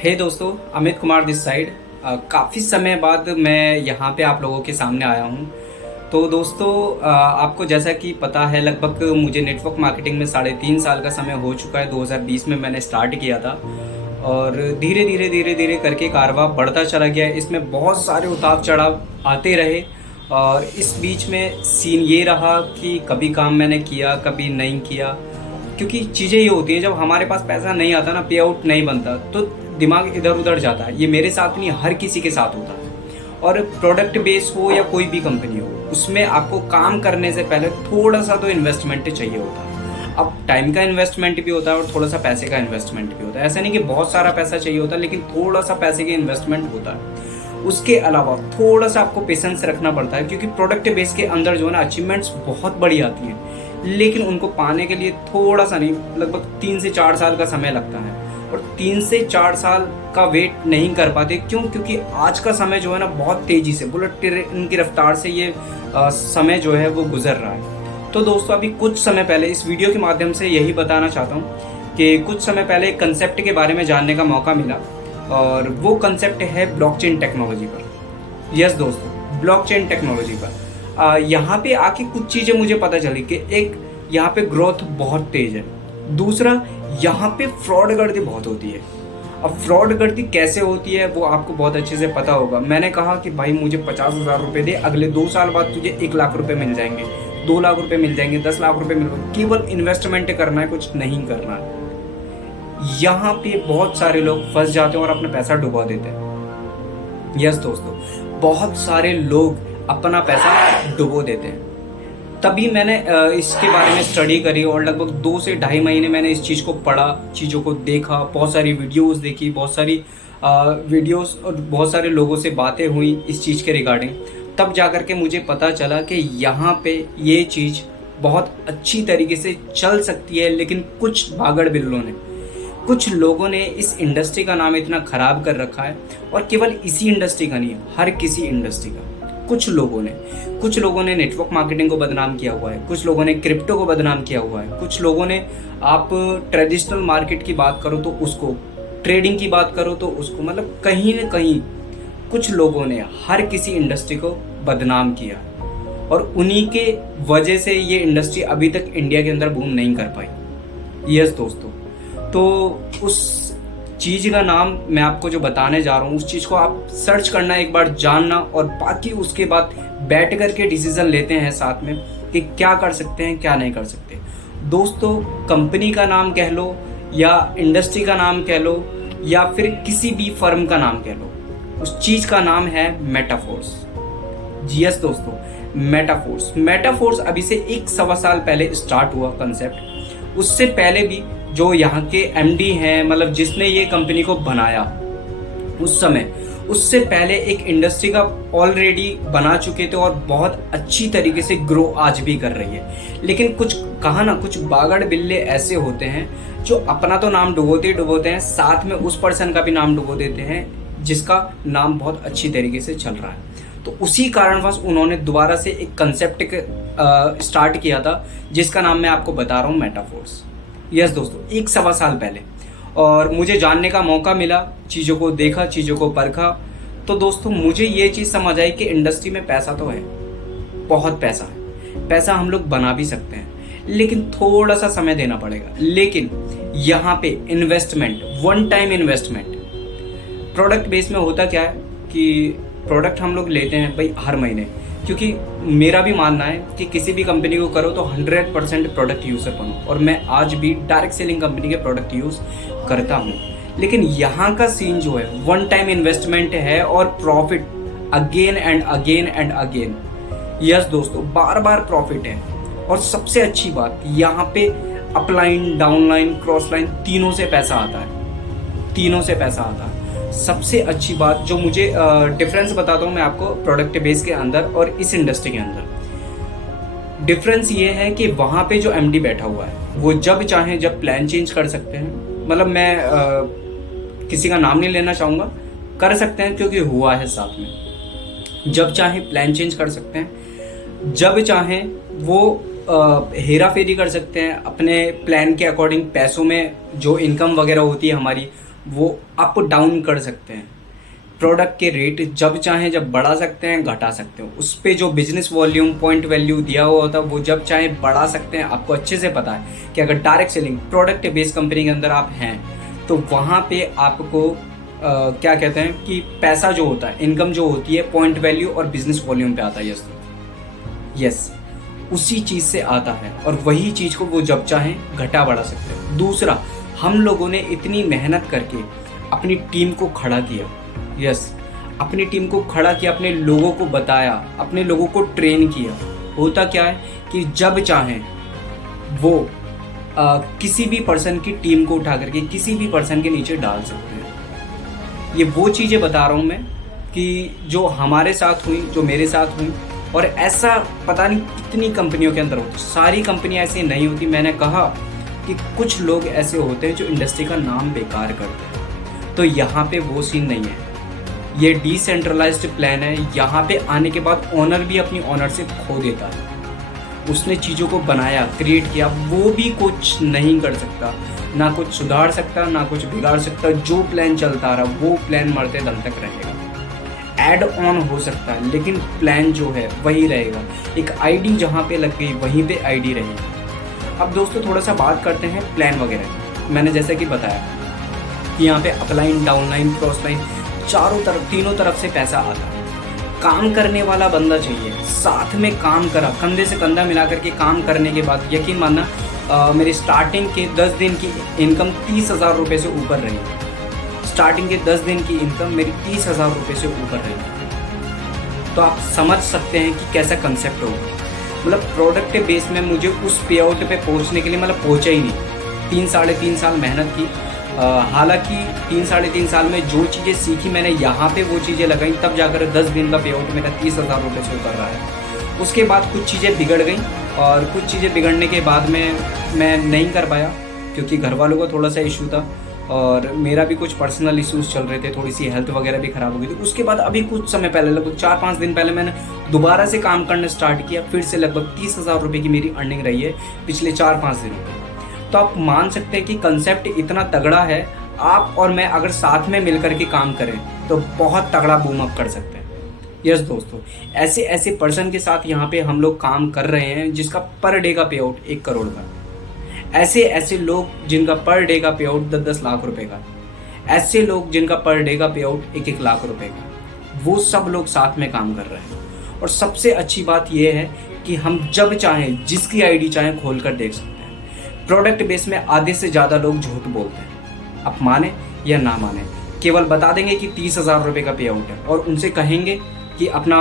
हे दोस्तों, Amit Kumar this side. काफ़ी समय बाद मैं यहाँ पे आप लोगों के सामने आया हूँ। तो दोस्तों, आपको जैसा कि पता है, लगभग मुझे नेटवर्क मार्केटिंग में 3.5 साल का समय हो चुका है। 2020 में मैंने स्टार्ट किया था और धीरे धीरे करके कारवां बढ़ता चला गया। इसमें बहुत सारे उतार चढ़ाव आते रहे और इस बीच में सीन ये रहा कि कभी काम मैंने किया, कभी नहीं किया। क्योंकि चीज़ें ये होती हैं, जब हमारे पास पैसा नहीं आता ना, पे आउट नहीं बनता, तो दिमाग इधर उधर जाता है। ये मेरे साथ नहीं, हर किसी के साथ होता है। और प्रोडक्ट बेस हो या कोई भी कंपनी हो, उसमें आपको काम करने से पहले थोड़ा सा तो इन्वेस्टमेंट चाहिए होता है। अब टाइम का इन्वेस्टमेंट भी होता है और थोड़ा सा पैसे का इन्वेस्टमेंट भी होता है। ऐसा नहीं कि बहुत सारा पैसा चाहिए होता है, लेकिन थोड़ा सा पैसे का इन्वेस्टमेंट होता है। उसके अलावा थोड़ा सा आपको पेशेंस रखना पड़ता है, क्योंकि प्रोडक्ट बेस के अंदर जो है ना, अचीवमेंट्स बहुत बड़ी आती हैं, लेकिन उनको पाने के लिए थोड़ा सा नहीं, लगभग 3 से 4 साल का समय लगता है। और 3 से 4 साल का वेट नहीं कर पाते। क्यों? क्योंकि आज का समय जो है ना, बहुत तेजी से, बुलेट ट्रेन की रफ्तार से ये समय जो है वो गुजर रहा है। तो दोस्तों, अभी कुछ समय पहले इस वीडियो के माध्यम से यही बताना चाहता हूँ कि कुछ समय पहले एक कंसेप्ट के बारे में जानने का मौका मिला, और वो कंसेप्ट है ब्लॉकचेन टेक्नोलॉजी पर। यस दोस्तों, ब्लॉकचेन टेक्नोलॉजी पर यहाँ पे आके कुछ चीज़ें मुझे पता चली कि एक, यहाँ पे ग्रोथ बहुत तेज है। दूसरा, यहाँ पे फ्रॉड गर्दी बहुत होती है। अब फ्रॉड गर्दी कैसे होती है वो आपको बहुत अच्छे से पता होगा। मैंने कहा कि भाई मुझे 50,000 रुपये दे, अगले 2 साल बाद तुझे 1 लाख रुपये मिल जाएंगे, 2 लाख रुपये मिल जाएंगे, 10 लाख रुपये मिल जाएंगे। केवल इन्वेस्टमेंट करना है, कुछ नहीं करना है। यहाँ पे बहुत सारे लोग फंस जाते हैं और अपना पैसा डुबा देते हैं। यस दोस्तों, बहुत सारे लोग अपना पैसा डुबो देते हैं। तभी मैंने इसके बारे में स्टडी करी और लगभग 2 से ढाई महीने मैंने इस चीज़ को पढ़ा, चीज़ों को देखा, बहुत सारी वीडियोस देखी, बहुत सारी वीडियोस और बहुत सारे लोगों से बातें हुई इस चीज़ के रिगार्डिंग। तब जाकर के मुझे पता चला कि यहाँ पे ये चीज़ बहुत अच्छी तरीके से चल सकती है। लेकिन कुछ भागड़ बिल्लों ने, कुछ लोगों ने इस इंडस्ट्री का नाम इतना ख़राब कर रखा है। और केवल इसी इंडस्ट्री का नहीं, हर किसी इंडस्ट्री का। कुछ लोगों ने नेटवर्क मार्केटिंग को बदनाम किया हुआ है, कुछ लोगों ने क्रिप्टो को बदनाम किया हुआ है, कुछ लोगों ने, आप ट्रेडिशनल मार्केट की बात करो तो उसको, ट्रेडिंग की बात करो तो उसको, मतलब कहीं ना कहीं कुछ लोगों ने हर किसी इंडस्ट्री को बदनाम किया। और उन्हीं के वजह से ये इंडस्ट्री अभी तक इंडिया के अंदर बूम नहीं कर पाई। यस दोस्तों, तो उस चीज़ का नाम मैं आपको जो बताने जा रहा हूँ, उस चीज़ को आप सर्च करना, एक बार जानना, और बाकी उसके बाद बैठ कर के डिसीजन लेते हैं साथ में कि क्या कर सकते हैं, क्या नहीं कर सकते। दोस्तों, कंपनी का नाम कह लो या इंडस्ट्री का नाम कह लो या फिर किसी भी फर्म का नाम कह लो, उस चीज़ का नाम है मेटाफोर्स। यस दोस्तों, मेटाफोर्स अभी से 1 सवा साल पहले स्टार्ट हुआ कंसेप्ट। उससे पहले भी जो यहाँ के एमडी हैं, मतलब जिसने ये कंपनी को बनाया, उस समय, उससे पहले एक इंडस्ट्री का ऑलरेडी बना चुके थे और बहुत अच्छी तरीके से ग्रो आज भी कर रही है। लेकिन कुछ कहा ना, कुछ बागड़ बिल्ले ऐसे होते हैं जो अपना तो नाम डुबोते हैं, साथ में उस पर्सन का भी नाम डुबो देते हैं जिसका नाम बहुत अच्छी तरीके से चल रहा है। तो उसी कारणवश उन्होंने दोबारा से एक कंसेप्ट स्टार्ट किया था, जिसका नाम मैं आपको बता रहा हूँ, मेटाफोर्स। यस दोस्तों, 1 सवा साल पहले, और मुझे जानने का मौका मिला, चीज़ों को देखा, चीज़ों को परखा। तो दोस्तों, मुझे ये चीज़ समझ आई कि इंडस्ट्री में पैसा तो है, बहुत पैसा है, पैसा हम लोग बना भी सकते हैं, लेकिन थोड़ा सा समय देना पड़ेगा। लेकिन यहाँ पे investment, one time investment. Product base में होता क्या है कि प्रोडक्ट हम लोग लेते हैं भाई हर महीने, क्योंकि मेरा भी मानना है कि किसी भी कंपनी को करो तो 100% प्रोडक्ट यूज़र बनो, और मैं आज भी डायरेक्ट सेलिंग कंपनी के प्रोडक्ट यूज़ करता हूँ। लेकिन यहाँ का सीन जो है, वन टाइम इन्वेस्टमेंट है और profit again and again and again. Yes दोस्तों, बार बार प्रॉफिट है। और सबसे अच्छी बात, यहाँ पे अपलाइन, डाउनलाइन, क्रॉस लाइन, तीनों से पैसा आता है, तीनों से पैसा आता है। सबसे अच्छी बात जो मुझे डिफरेंस बताता हूँ मैं आपको, प्रोडक्ट बेस के अंदर और इस इंडस्ट्री के अंदर डिफरेंस ये है कि वहाँ पे जो एमडी बैठा हुआ है, वो जब चाहे जब प्लान चेंज कर सकते हैं। मतलब मैं किसी का नाम नहीं लेना चाहूँगा, कर सकते हैं क्योंकि हुआ है साथ में। जब चाहे प्लान चेंज कर सकते हैं, जब चाहे वो हेरा फेरी कर सकते हैं अपने प्लान के अकॉर्डिंग। पैसों में जो इनकम वगैरह होती है हमारी, वो अप डाउन कर सकते हैं। प्रोडक्ट के रेट जब चाहें जब बढ़ा सकते हैं, घटा सकते हो। उस पे जो बिजनेस वॉल्यूम पॉइंट वैल्यू दिया हुआ होता है वो जब चाहें बढ़ा सकते हैं। आपको अच्छे से पता है कि अगर direct selling product based company के अंदर आप हैं तो वहाँ पे आपको क्या कहते हैं कि पैसा जो होता है, इनकम जो होती है पॉइंट वैल्यू और बिजनेस वॉल्यूम पे आता है। यस, उसी चीज़ से आता है और वही चीज़ को वो जब चाहें घटा बढ़ा सकते हैं। दूसरा, हम लोगों ने इतनी मेहनत करके अपनी टीम को खड़ा किया। यस, अपनी टीम को खड़ा किया, अपने लोगों को बताया, अपने लोगों को ट्रेन किया। होता क्या है कि जब चाहें वो किसी भी पर्सन की टीम को उठा करके किसी भी पर्सन के नीचे डाल सकते हैं। ये वो चीज़ें बता रहा हूँ मैं कि जो हमारे साथ हुई, जो मेरे साथ हुई, और ऐसा पता नहीं कितनी कंपनियों के अंदर होती। सारी कंपनियां ऐसी नहीं होती। मैंने कहा कि कुछ लोग ऐसे होते हैं जो इंडस्ट्री का नाम बेकार करते हैं। तो यहाँ पे वो सीन नहीं है। ये डिसेंट्रलाइज्ड प्लान है। यहाँ पे आने के बाद ओनर भी अपनी ओनरशिप खो देता है। उसने चीज़ों को बनाया, क्रिएट किया, वो भी कुछ नहीं कर सकता, ना कुछ सुधार सकता, ना कुछ बिगाड़ सकता। जो प्लान चलता रहा वो प्लान मरते दम तक रहेगा। ऐड ऑन हो सकता है लेकिन प्लान जो है वही रहेगा। एक आईडी जहाँ पे लग गई वहीं पे आईडी रहेगी। अब दोस्तों थोड़ा सा बात करते हैं प्लान वगैरह की। मैंने जैसे कि बताया कि यहाँ पे अपलाइन, डाउनलाइन, क्रॉसलाइन, चारों तरफ, तीनों तरफ से पैसा आता है। काम करने वाला बंदा चाहिए, साथ में काम करा, कंधे से कंधा मिला करके काम करने के बाद यकीन मानना मेरी स्टार्टिंग के 10 दिन की इनकम 30,000 रुपये से ऊपर रही। स्टार्टिंग के 10 दिन की इनकम मेरी 30,000 रुपये से ऊपर रही। तो आप समझ सकते हैं कि कैसा कंसेप्ट होगा। मतलब प्रोडक्ट बेस में मुझे उस पे आउट पे पहुंचने के लिए मतलब पहुंचा ही नहीं। 3-3.5 साल मेहनत की। हालांकि 3-3.5 साल में जो चीज़ें सीखी मैंने यहाँ पे वो चीज़ें लगाई, तब जाकर 10 दिन का पे आउट मेरा 30,000 रुपये से ऊपर रहा है। उसके बाद कुछ चीज़ें बिगड़ गई और कुछ चीज़ें बिगड़ने के बाद में मैं नहीं कर पाया क्योंकि घर वालों का थोड़ा सा इशू था और मेरा भी कुछ पर्सनल इश्यूज चल रहे थे, थोड़ी सी हेल्थ वगैरह भी ख़राब हो गई थी। उसके बाद अभी कुछ समय पहले, लगभग 4-5 दिन पहले मैंने दोबारा से काम करना स्टार्ट किया। फिर से लगभग 30,000 रुपये की मेरी अर्निंग रही है पिछले 4-5 दिनों में। तो आप मान सकते हैं कि कंसेप्ट इतना तगड़ा है। आप और मैं अगर साथ में मिलकर के काम करें तो बहुत तगड़ा बूम अप कर सकते हैं। यस दोस्तों, ऐसे ऐसे पर्सन के साथ यहाँ पे हम लोग काम कर रहे हैं जिसका पर डे का पे आउट 1 करोड़ का। ऐसे ऐसे लोग जिनका पर डे का पे आउट 10-10 लाख रुपए का। ऐसे लोग जिनका पर डे का पे आउट 1-1 लाख रुपए का। वो सब लोग साथ में काम कर रहे हैं। और सबसे अच्छी बात यह है कि हम जब चाहें जिसकी आईडी चाहें खोल कर देख सकते हैं। प्रोडक्ट बेस में आधे से ज़्यादा लोग झूठ बोलते हैं। आप माने या ना माने, केवल बता देंगे कि 30,000 रुपये का पे आउट है और उनसे कहेंगे कि अपना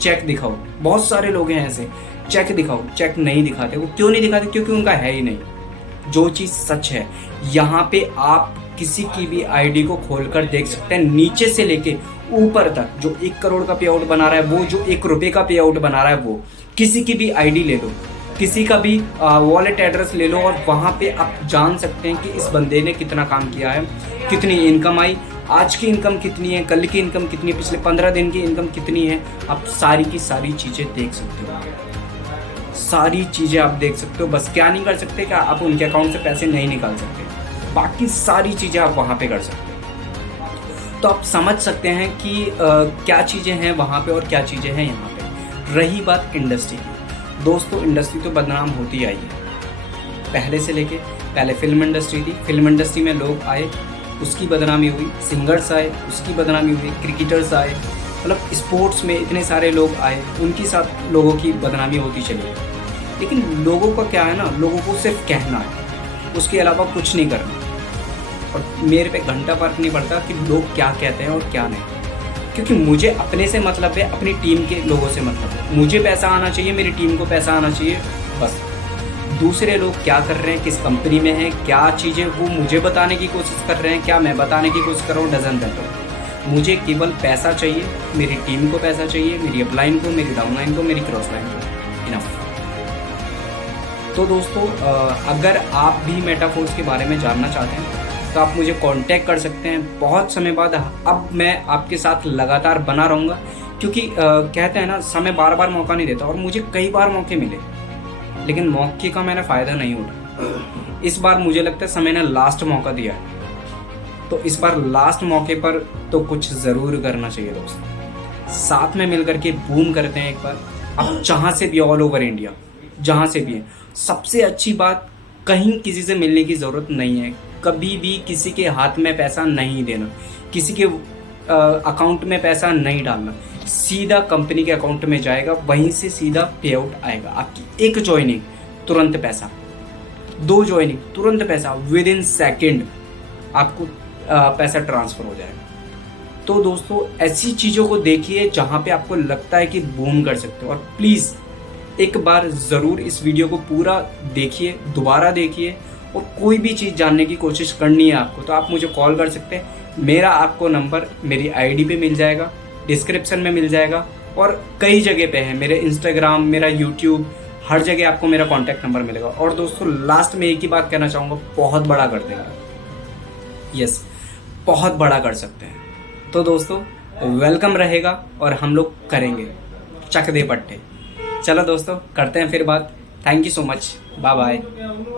चेक दिखाओ। बहुत सारे लोग हैं ऐसे, चेक दिखाओ, चेक नहीं दिखाते। वो क्यों नहीं दिखाते? क्योंकि उनका है ही नहीं। जो चीज़ सच है, यहाँ पे आप किसी की भी आईडी को खोलकर देख सकते हैं, नीचे से लेके ऊपर तक। जो 1 करोड़ का पे आउट बना रहा है वो, जो 1 रुपये का पे आउट बना रहा है वो, किसी की भी आईडी ले लो, किसी का भी वॉलेट एड्रेस ले लो और वहाँ पे आप जान सकते हैं कि इस बंदे ने कितना काम किया है, कितनी इनकम आई, आज की इनकम कितनी है, कल की इनकम कितनी है, पिछले 15 दिन की इनकम कितनी है। आप सारी की सारी चीज़ें देख सकते हो। सारी चीज़ें आप देख सकते हो। बस क्या नहीं कर सकते कि आप उनके अकाउंट से पैसे नहीं निकाल सकते, बाकी सारी चीज़ें आप वहाँ पे कर सकते हो। तो आप समझ सकते हैं कि क्या चीज़ें हैं वहाँ पे और क्या चीज़ें हैं यहाँ पे। रही बात इंडस्ट्री की, दोस्तों इंडस्ट्री तो बदनाम होती आई है पहले से लेके। पहले फिल्म इंडस्ट्री थी, फिल्म इंडस्ट्री में लोग आए, उसकी बदनामी हुई। सिंगर्स आए, उसकी बदनामी हुई। क्रिकेटर्स आए, मतलब स्पोर्ट्स में इतने सारे लोग आए, उनके साथ लोगों की बदनामी होती चली। लेकिन लोगों का क्या है ना, लोगों को सिर्फ कहना है, उसके अलावा कुछ नहीं करना। और मेरे पे घंटा फर्क नहीं पड़ता कि लोग क्या कहते हैं और क्या नहीं, क्योंकि मुझे अपने से मतलब है, अपनी टीम के लोगों से मतलब है। मुझे पैसा आना चाहिए, मेरी टीम को पैसा आना चाहिए, बस। दूसरे लोग क्या कर रहे हैं, किस कंपनी में हैं, क्या चीज़ें वो मुझे बताने की कोशिश कर रहे हैं, क्या मैं बताने की कोशिश कर रहा हूँ, डजंट मैटर। मुझे केवल पैसा चाहिए, मेरी टीम को पैसा चाहिए, मेरी अपलाइन को, मेरी डाउनलाइन को, मेरी क्रॉस लाइन को। इनफ। तो दोस्तों अगर आप भी मेटाफोर्स के बारे में जानना चाहते हैं तो आप मुझे कांटेक्ट कर सकते हैं। बहुत समय बाद अब मैं आपके साथ लगातार बना रहूँगा, क्योंकि कहते हैं ना, समय बार बार मौका नहीं देता। और मुझे कई बार मौके मिले लेकिन मौके का मैंने फ़ायदा नहीं उठाया। इस बार मुझे लगता है समय ने लास्ट मौका दिया है। तो इस बार लास्ट मौके पर तो कुछ ज़रूर करना चाहिए दोस्तों। साथ में मिल करके बूम करते हैं एक बार। आप जहाँ से भी, ऑल ओवर इंडिया जहाँ से भी है। सबसे अच्छी बात, कहीं किसी से मिलने की ज़रूरत नहीं है। कभी भी किसी के हाथ में पैसा नहीं देना, किसी के अकाउंट में पैसा नहीं डालना। सीधा कंपनी के अकाउंट में जाएगा, वहीं से सीधा पे आउट आएगा। आपकी एक ज्वाइनिंग तुरंत पैसा, 2 ज्वाइनिंग तुरंत पैसा, विद इन सेकेंड आपको पैसा ट्रांसफ़र हो जाएगा। तो दोस्तों ऐसी चीज़ों को देखिए जहाँ पे आपको लगता है कि बूम कर सकते हो। और प्लीज़ एक बार ज़रूर इस वीडियो को पूरा देखिए, दोबारा देखिए, और कोई भी चीज़ जानने की कोशिश करनी है आपको तो आप मुझे कॉल कर सकते हैं। मेरा आपको नंबर मेरी आईडी पे मिल जाएगा, डिस्क्रिप्शन में मिल जाएगा, और कई जगह पे है, मेरे इंस्टाग्राम, मेरा यूट्यूब, हर जगह आपको मेरा कॉन्टैक्ट नंबर मिलेगा। और दोस्तों लास्ट में एक ही बात कहना चाहूँगा, बहुत बड़ा कर देंगे। यस, बहुत बड़ा कर सकते हैं। तो दोस्तों वेलकम रहेगा और हम लोग करेंगे चक दे पट्टे। चलो दोस्तों करते हैं फिर बात। Thank you so much, bye bye.